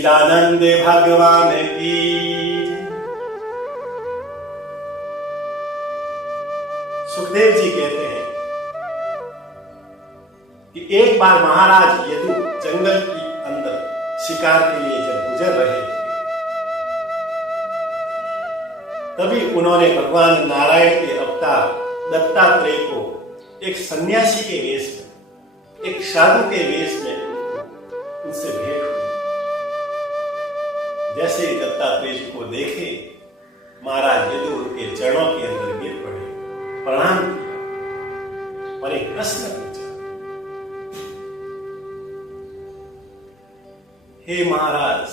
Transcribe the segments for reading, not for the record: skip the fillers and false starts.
सच्चिदानंद भगवान की। सुखदेव जी कहते हैं कि एक बार महाराज यदु जंगल के अंदर शिकार के लिए जब गुजर रहे थे, तभी उन्होंने भगवान नारायण के अवतार दत्तात्रेय को एक सन्यासी के वेश में, एक साधु के वेश में उनसे भेंट हुई। जैसे ही दत्तात्रेय जी को देखे, महाराज यदु उनके चरणों के अंदर गिर पड़े, प्रणाम किया और एक प्रश्न पूछा, हे महाराज,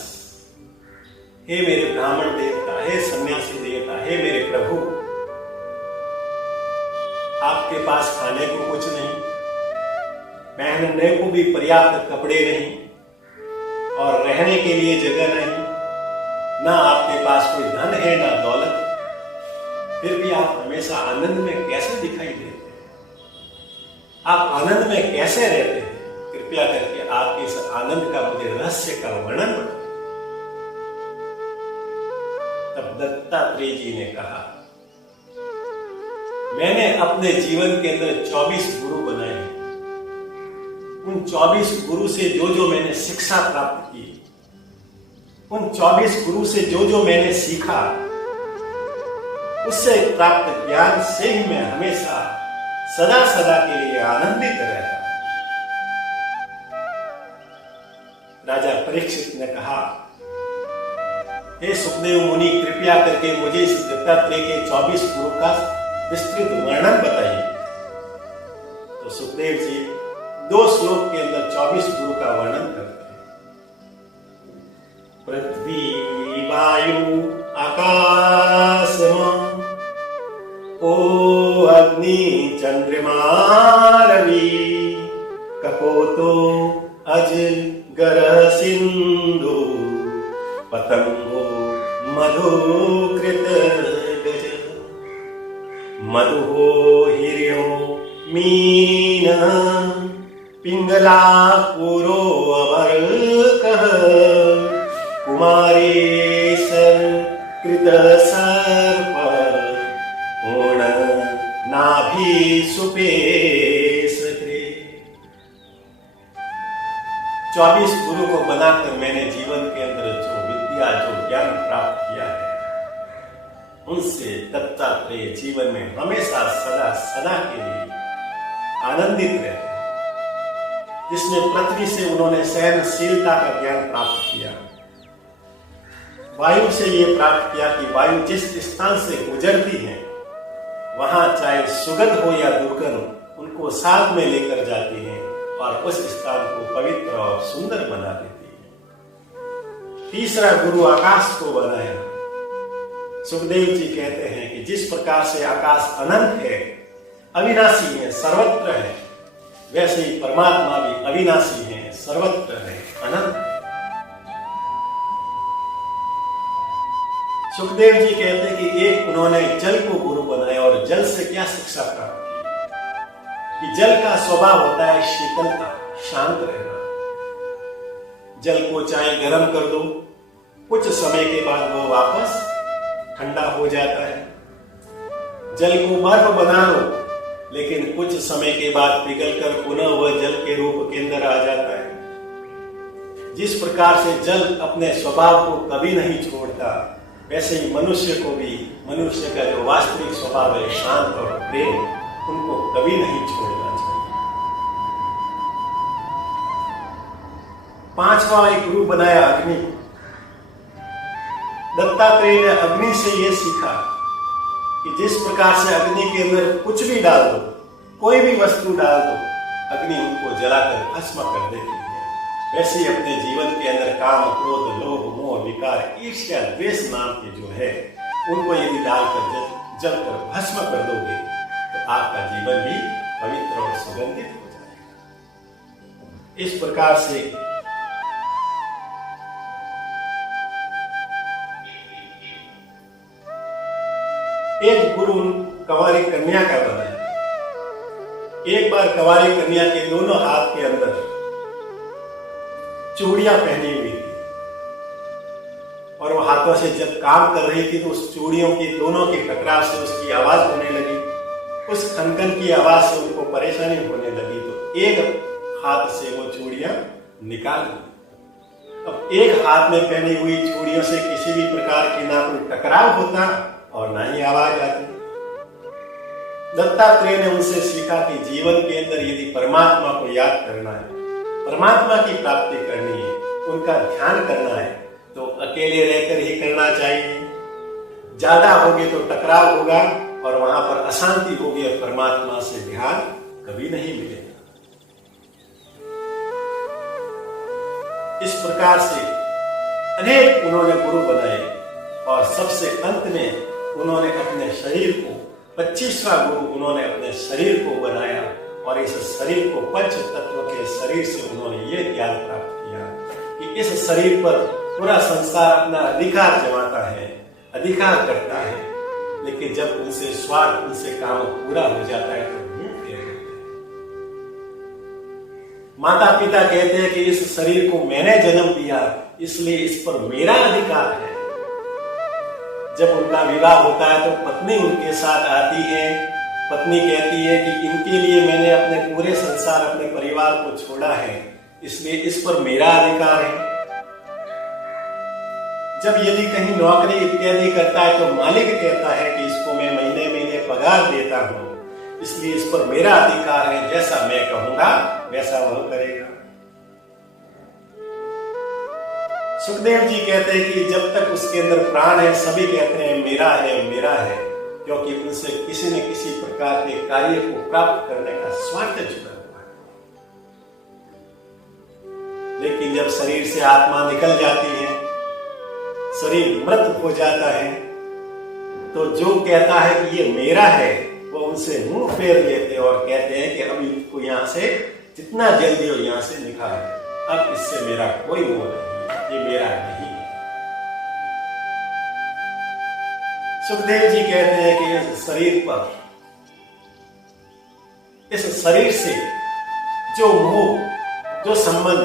हे मेरे ब्राह्मण देवता, हे सन्यासी देवता, हे मेरे प्रभु, आपके पास खाने को कुछ नहीं, पहनने को भी पर्याप्त कपड़े नहीं और रहने के लिए जगह नहीं, ना आपके पास कोई धन है ना दौलत, फिर भी आप हमेशा आनंद में कैसे दिखाई देते हैं? आप आनंद में कैसे रहते हैं? कृपया करके आपके इस आनंद का मुझे रहस्य का वर्णन बताओ। तब दत्तात्रेय जी ने कहा, मैंने अपने जीवन के अंदर 24 गुरु बनाए हैं। उन 24 गुरु से जो जो मैंने शिक्षा प्राप्त की, उन 24 गुरु से जो जो मैंने सीखा, उससे प्राप्त ज्ञान से ही मैं हमेशा सदा सदा के लिए आनंदित रहता। राजा परीक्षित ने कहा, हे सुखदेव मुनि, कृपया करके मुझे इस दत्तात्रेय के 24 गुरु का विस्तृत वर्णन बताइए। तो सुखदेव जी 2 श्लोक के अंदर 24 गुरु का वर्णन करते हैं। पृथ्वी वायु आकाश ओ अग्नि चंद्रमा रवि कपोतो अजगर सिंधु पतंगो मधुकृत गज मधुहो हिरण्यो मीन पिंगला पुरो अवर्कः कुमारेशर कृत सर्प पूर्ण नाभि सुपेश। 24 गुरु को बनाकर मैंने जीवन के अंदर जो विद्या, जो ज्ञान प्राप्त किया है, उनसे दत्तात्रेय जीवन में हमेशा सदा सदा के लिए आनंदित रहते हैं। जिसमें पृथ्वी से उन्होंने सहनशीलता का ज्ञान प्राप्त किया, वायु से ये प्राप्त किया कि वायु जिस स्थान से गुजरती है, वहां चाहे सुगंध हो या दुर्गंध, उनको साथ में लेकर जाती है और उस स्थान को पवित्र और सुंदर बना देती है। तीसरा गुरु आकाश को बनाया। सुखदेव जी कहते हैं कि जिस प्रकार से आकाश अनंत है, अविनाशी है, सर्वत्र है, वैसे ही परमात्मा भी अविनाशी है, सर्वत्र है, अनंत है। सुखदेव जी कहते हैं कि एक उन्होंने जल को गुरु बनाया और जल से क्या शिक्षा प्राप्त की कि जल का स्वभाव होता है शीतलता, शांत रहना। जल को चाहे गर्म कर दो, कुछ समय के बाद वो वापस ठंडा हो जाता है। जल को बर्फ बना लो, लेकिन कुछ समय के बाद पिघलकर पुनः वह जल के रूप के अंदर आ जाता है। जिस प्रकार से जल अपने स्वभाव को कभी नहीं छोड़ता, वैसे ही मनुष्य को भी, मनुष्य का जो वास्तविक स्वभाव है शांत और प्रेम, उनको कभी नहीं छोड़ना चाहिए। 5वां एक गुरु बनाया अग्नि। दत्तात्रेय ने अग्नि से यह सीखा कि जिस प्रकार से अग्नि के अंदर कुछ भी डाल दो, कोई भी वस्तु डाल दो, अग्नि उनको जलाकर भस्म कर देती है। वैसे ही अपने जीवन के अंदर काम, क्रोध, लोभ, मोह, विकार, ईर्ष्या, द्वेष नाम के जो है, उनको यदि डालकर जलकर भस्म कर दोगे, तो आपका जीवन भी पवित्र और सुगंधित हो जाएगा। इस प्रकार से एक गुरु कंवारी कन्या का बना। एक बार कंवारी कन्या के दोनों हाथ के अंदर चूड़ियां पहनी हुई थी। और वो हाथों से जब काम कर रही थी तो उस चूड़ियों की दोनों के टकराव से उसकी आवाज होने लगी। उस खनखन की आवाज से उनको परेशानी होने लगी तो एक हाथ से वो चूड़ियां निकाल दी। अब एक हाथ में पहनी हुई चूड़ियों से किसी भी प्रकार की ना कोई टकराव होता और ना ही आवाज आती। दत्तात्रेय ने उनसे सीखा कि जीवन के अंदर यदि परमात्मा को याद करना है, परमात्मा की प्राप्ति करनी है, उनका ध्यान करना है तो अकेले रहकर ही करना चाहिए। ज्यादा होगे तो टकराव होगा और वहां पर अशांति होगी और परमात्मा से ध्यान कभी नहीं मिलेगा। इस प्रकार से अनेक उन्होंने गुरु बनाए और सबसे अंत में उन्होंने अपने शरीर को 25वां गुरु उन्होंने अपने शरीर को बनाया और इस शरीर को पंच तत्व के शरीर से उन्होंने ये ज्ञान प्राप्त किया कि इस शरीर पर पूरा संसार अपना अधिकार जमाता है, अधिकार करता है, लेकिन जब उनसे स्वार्थ उनसे काम पूरा हो जाता है तो मुंह फेर देते हैं। माता पिता कहते हैं कि इस शरीर को मैंने जन्म दिया इसलिए इस पर मेरा अधिकार है। जब उनका विवाह होता है तो पत्नी उनके साथ आती है। पत्नी कहती है कि इनके लिए मैंने अपने पूरे संसार अपने परिवार को छोड़ा है इसलिए इस पर मेरा अधिकार है। जब यदि कहीं नौकरी इत्यादि करता है तो मालिक कहता है कि इसको मैं महीने महीने पगार देता हूं इसलिए इस पर मेरा अधिकार है, जैसा मैं कहूंगा वैसा वह करेगा। सुखदेव जी कहते हैं कि जब तक उसके अंदर प्राण है सभी कहते हैं मेरा है, क्योंकि उनसे किसी न किसी प्रकार के कार्य को प्राप्त करने का स्वार्थ जुड़ा हुआ है। लेकिन जब शरीर से आत्मा निकल जाती है, शरीर मृत हो जाता है, तो जो कहता है कि ये मेरा है वो उनसे मुंह फेर लेते हैं और कहते हैं कि अब इसको यहां से जितना जल्दी हो यहां से निकाल, अब इससे मेरा कोई वो नहीं, ये मेरा नहीं। सुखदेव जी कहते हैं कि इस शरीर पर, इस शरीर से जो मोह, जो संबंध,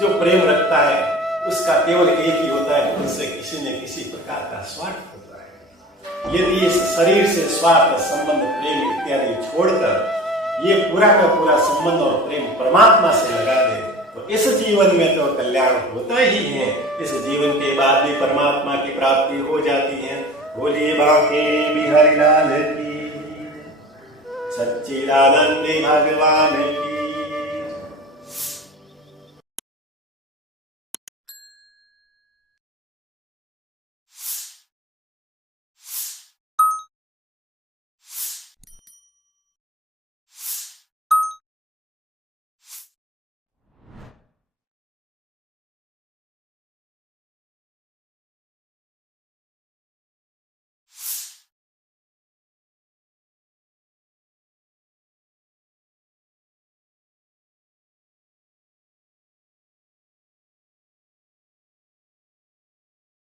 जो प्रेम रखता है उसका केवल एक ही होता है, उनसे किसी न किसी प्रकार का स्वार्थ होता है। यदि इस शरीर से स्वार्थ, संबंध, प्रेम इत्यादि छोड़कर ये पूरा का पूरा संबंध और प्रेम परमात्मा से लगा दे तो इस जीवन में तो कल्याण होता ही है, इस जीवन के बाद भी परमात्मा की प्राप्ति हो जाती है। बोलिए बांके बिहारी लाल की, सच्चिदानंद भगवान की।